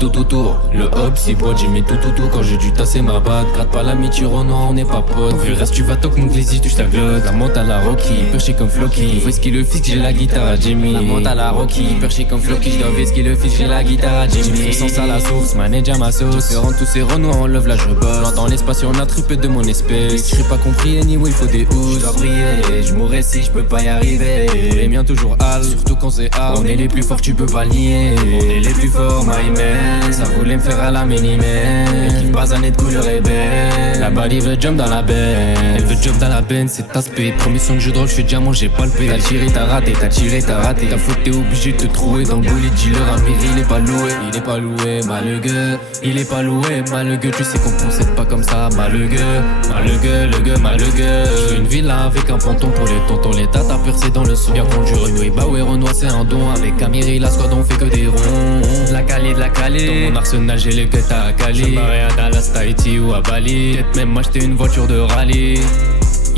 Tout autour, le hop, c'est bois, j'ai mis tout quand j'ai dû tasser ma batte. Gratte pas l'amitié, Renoir, on n'est pas potes. Vu reste, tu vas toc, mon glazy, touche ta glotte. La monte à la Rocky, perché comme Flocky. Whisky le fixe, j'ai la guitare à Jimmy. La monte à la Rocky, perché comme Flocky. J'dois whisky le fixe, j'ai la guitare à Jimmy. J'ai sans à la source, manage à ma sauce. Tous ces Renoirs, on love, là je bosse. Dans l'espace, on a trippé de mon espèce. J'serais pas compris, anyway, il faut des housses. J'dois briller, j'mourrais si j'peux pas y arriver. Les miens toujours hal, surtout quand c'est hard. On est les plus forts, tu peux pas le nier. On est les plus forts, my man. Ça voulait me faire à la minimale. L'équipe basanée de couleur est belle. La balle il veut jump dans la benne. Elle veut jump dans la benne, c'est ta spé. Premier son de jeu de rôle, j'fais diamant, j'ai pas le paix. T'as tiré, t'as raté, t'as tiré, t'as raté. Ta faute, t'es obligé de te trouver dans le bullet dealer. Amir, il est pas loué, il est pas loué, malheureux. Il est pas loué, malheureux. Tu sais qu'on procède pas comme ça, malheureux. Malheureux. J'veux une villa avec un ponton pour les tontons. L'état t'a percé dans le son. Bien conduit, Renault et Bauer, Renoir, c'est un don. Avec Amiri, la squad, on fait que des ronds. De la calée. Dans mon arsenal, j'ai les quêtes à Cali. Je barré à Dallas, Tahiti ou à Bali. Peut-être même m'acheter une voiture de rallye.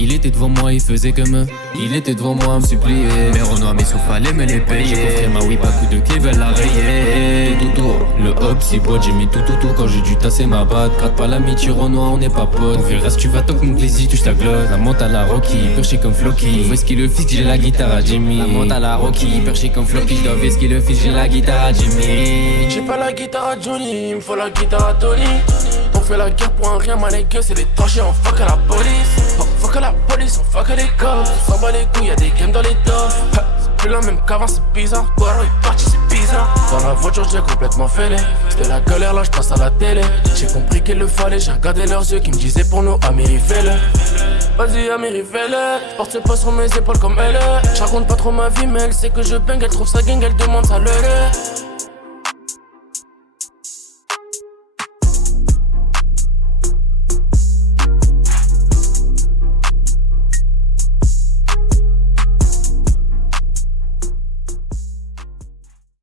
Il était devant moi, il faisait comme eux. Il était devant moi à me supplier. Mais Renoir, mes sous fallait me les payer. J'ai coffré ma whip à coups de clé, veulent la rayer. Tout, le hop, c'est bois, j'ai mis tout quand j'ai dû tasser ma batte. Gratte pas l'amitié, Renoir, on n'est pas potes. On verra si tu vas toc, mon glazy, touche ta glotte. La monte à la Rocky, perché comme Flocky. Whisky le fixe, j'ai la guitare à Jimmy. La monte à la Rocky, perché comme Flocky. J'dois whisky le fixe, j'ai la guitare à Jimmy. J'ai pas la guitare à Johnny, il me faut la guitare à Tony. On fait la guerre pour un rien, manégueux, c'est des tranchés, on fuck à la police. Fuck à la police, on fuck à les cops. On s'en bat les couilles, y'a des games dans les toffs. C'est plus la même qu'avant, c'est bizarre. Guaro est parti, c'est bizarre. Dans la voiture, j'ai complètement fêlé. C'était la galère, là, j'passe à la télé. J'ai compris qu'il le fallait, j'ai regardé leurs yeux qui me disaient pour nous, Amiri, fais-le. Vas-y, Amiri, fais-le. Porte ses pas sur mes épaules comme elle. J'raconte pas trop ma vie, mais elle sait que je bang. Elle trouve sa gang, elle demande ça le.